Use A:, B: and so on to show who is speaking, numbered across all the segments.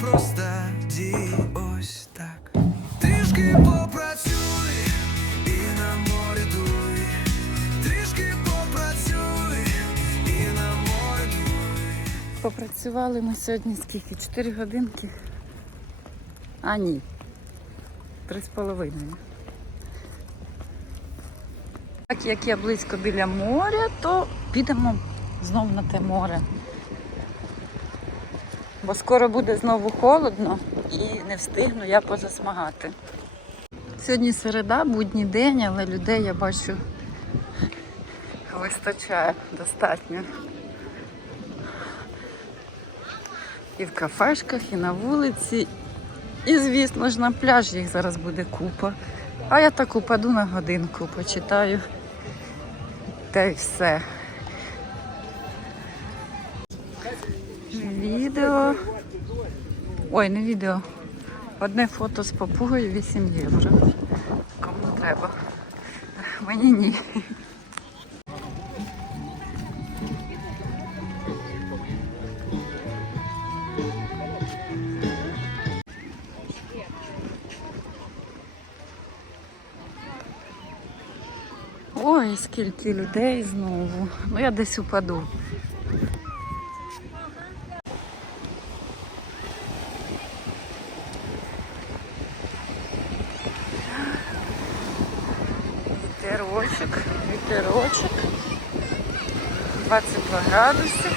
A: проста дій ось так. Трішки попрацюй і на морі дуй. Трішки попрацюй і на морі дуй.
B: Попрацювали ми сьогодні скільки? 4 годинки? А ні. Три з половиною. Так як я близько біля моря, то підемо знову на те море. Бо скоро буде знову холодно і не встигну я позасмагати. Сьогодні середа, будній день, але людей я бачу вистачає достатньо. І в кафешках, і на вулиці. І, звісно ж, на пляжі їх зараз буде купа. А я так упаду на годинку, почитаю. Та й все. Відео. Ой, не відео. Одне фото з попугою 8 євро. Кому треба. Мені ні. Ой, скільки людей знову. Ну я десь упаду. 22 градуси.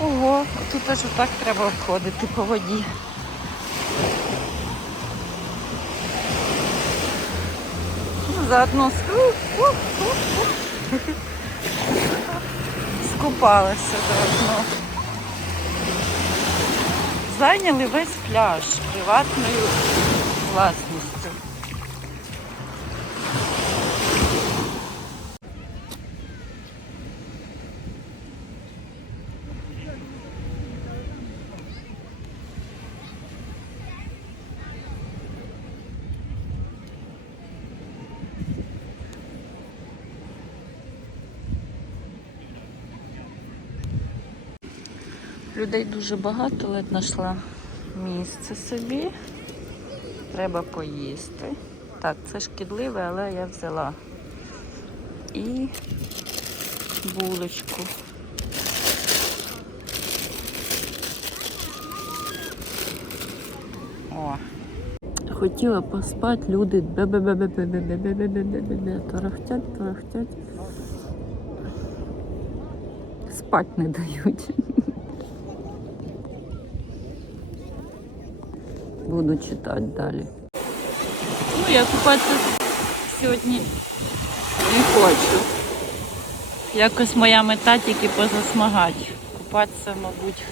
B: Ого, тут аж так треба обходити по воді. Заодно скупалася заодно. Зайняли весь пляж приватною власністю. Людей дуже багато, ледь знайшла місце собі. Треба поїсти. Так, це шкідливе, але я взяла і булочку. О. Хотіла поспати, люди торохтять, торохтять. Спать не дають. Буду читати далі. Ну, я купатися сьогодні не хочу. Якось моя мета тільки позасмагати. Купатися, мабуть.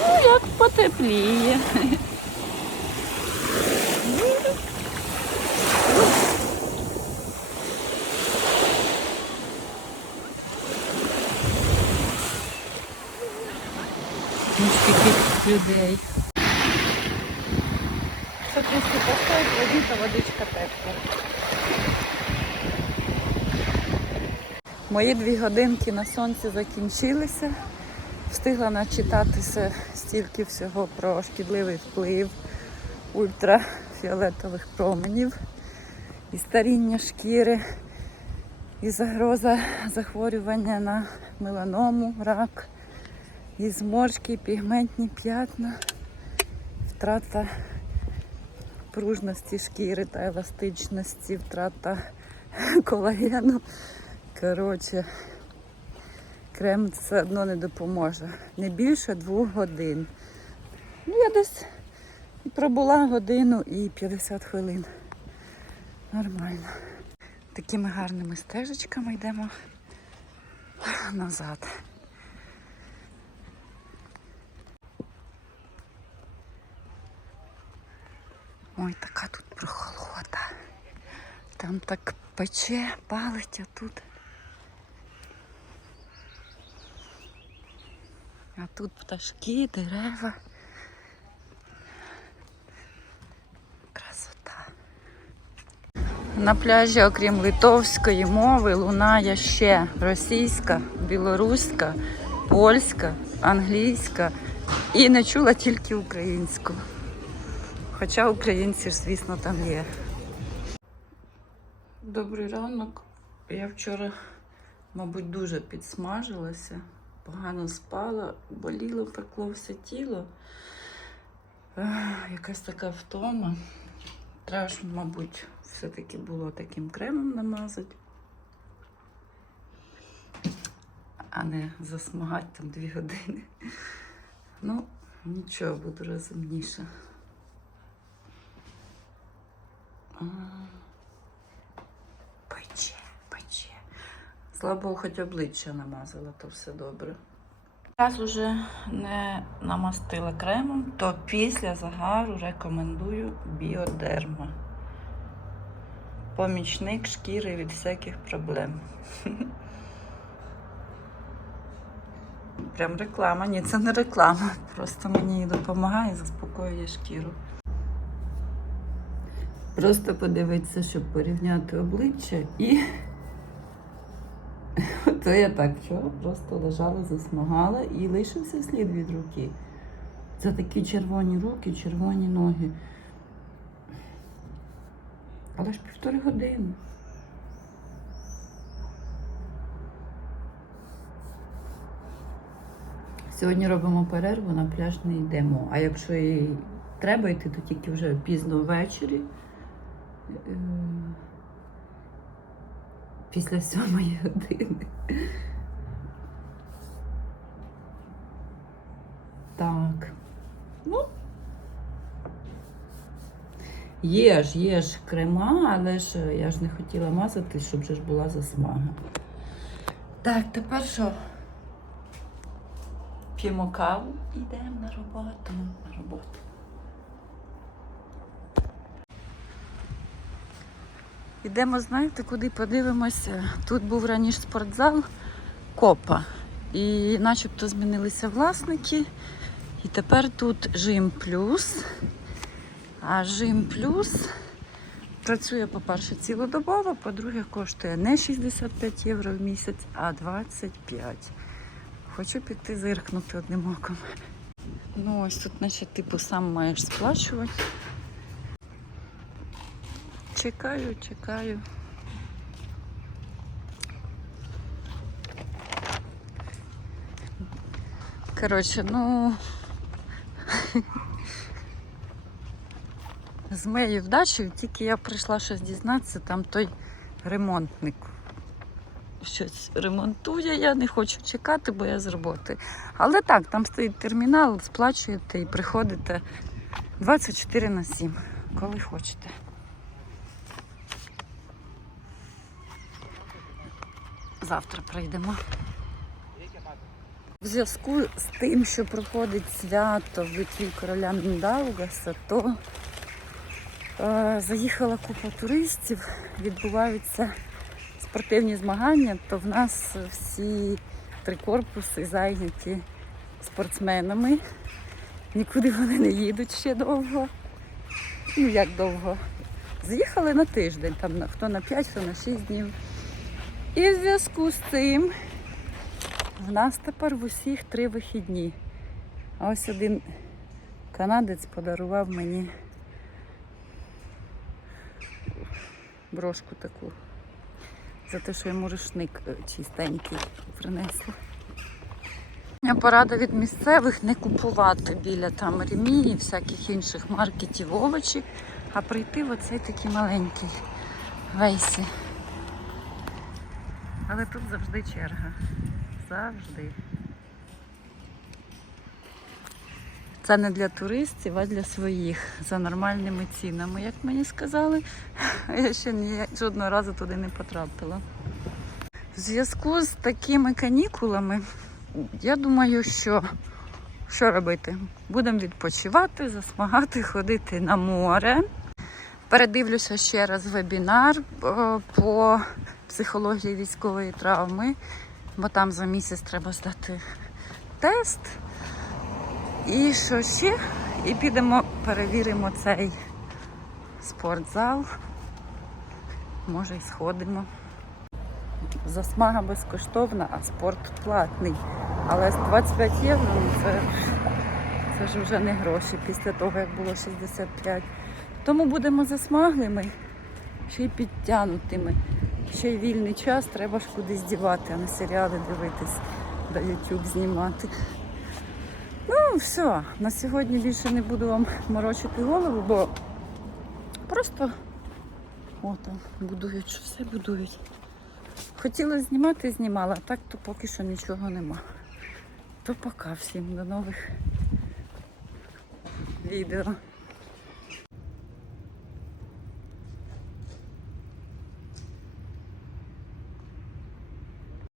B: Ну, як потепліє. Скільки людей. Що трішки постоїть, воді, то водичка тепла. Мої дві годинки на сонці закінчилися. Встигла начитатися стільки всього про шкідливий вплив ультрафіолетових променів і старіння шкіри, і загроза захворювання на меланому, рак, і зморшки, пігментні п'ятна, втрата пружності шкіри та еластичності, втрата колагену. Коротше, крем все одно не допоможе. Не більше двох годин. Ну, я десь пробула годину і 50 хвилин. Нормально. Такими гарними стежечками йдемо назад. Ой, така тут прохолода. Там так пече, палить, а тут. А тут пташки, дерева. Красота. На пляжі, окрім литовської мови, лунає ще російська, білоруська, польська, англійська і не чула тільки українську. Хоча українці ж, звісно, там є. Добрий ранок. Я вчора, мабуть, дуже підсмажилася, погано спала, боліло, пекло все тіло. Ех, Якась така втома. Треба ж, мабуть, все-таки було таким кремом намазати, а не засмагати там дві години. Ну, нічого, буду розумніша. А, Пече, пече. Слава Богу, хоч обличчя намазала, то все добре. Раз уже не намастила кремом, то після загару рекомендую біодерма. Помічник шкіри від всяких проблем. Прям реклама. Ні, це не реклама. Просто мені допомагає, заспокоює шкіру. Просто подивитися, щоб порівняти обличчя і. То я так вчора просто лежала, засмагала і лишився слід від руки. Це такі червоні руки, червоні ноги. Але ж півтори години. Сьогодні робимо перерву, на пляж не йдемо. А якщо і треба йти, то тільки вже пізно ввечері. Е, Після сьомої години. Так. Ну. Є ж, є ж крема, але ж я ж не хотіла мазати, щоб же ж була засмага. Так, тепер що? П'ємо каву йдемо на роботу. На роботу. Йдемо, знаєте, куди подивимося. Тут був раніше спортзал Копа. І начебто змінилися власники. І тепер тут Жим Плюс. А Жим Плюс працює, по-перше, цілодобово, по-друге, коштує не 65 євро в місяць, а 25. Хочу піти зиркнути одним оком. Ну, ось тут, наче, типу, сам маєш сплачувати. Чекаю, чекаю. Коротше, ну. З моєю вдачею, тільки я прийшла щось дізнатися, там той ремонтник щось ремонтує, я не хочу чекати, бо я з роботи. Але так, там стоїть термінал, сплачуєте і приходите 24 на 7, коли хочете. Завтра прийдемо. В зв'язку з тим, що проходить свято в Литві короля Міндаугаса, то е, заїхала купа туристів, відбуваються спортивні змагання, то в нас всі три корпуси зайняті спортсменами. Нікуди вони не їдуть ще довго. Ну як довго? З'їхали на тиждень, там хто на 5, хто на 6 днів. І в зв'язку з цим в нас тепер в усіх три вихідні. А ось один канадець подарував мені брошку таку. За те, що йому рушник е, чистенький принесла. Я порада від місцевих не купувати біля там ремі і всяких інших маркетів овочі, а прийти в оцей такий маленький вейсі. Але тут завжди черга. Завжди. Це не для туристів, а для своїх за нормальними цінами, як мені сказали. Я ще жодного разу туди не потрапила. В зв'язку з такими канікулами, я думаю, що що робити? Будемо відпочивати, засмагати, ходити на море. Передивлюся ще раз вебінар е, по психології військової травми, бо там за місяць треба здати тест. І що ще? І підемо перевіримо цей спортзал. може й сходимо. Засмага безкоштовна, а спорт платний. Але з 25 євро ну, це, це ж вже не гроші після того, як було 65. Тому будемо засмаглими, ще й підтягнутими. Ще й вільний час треба ж кудись дівати, а не серіали дивитись, да YouTube знімати. Ну, все, на сьогодні більше не буду вам морочити голову, бо просто о, будують, що все будують. Хотіла знімати, знімала, а так то поки що нічого нема. То пока всім до нових відео.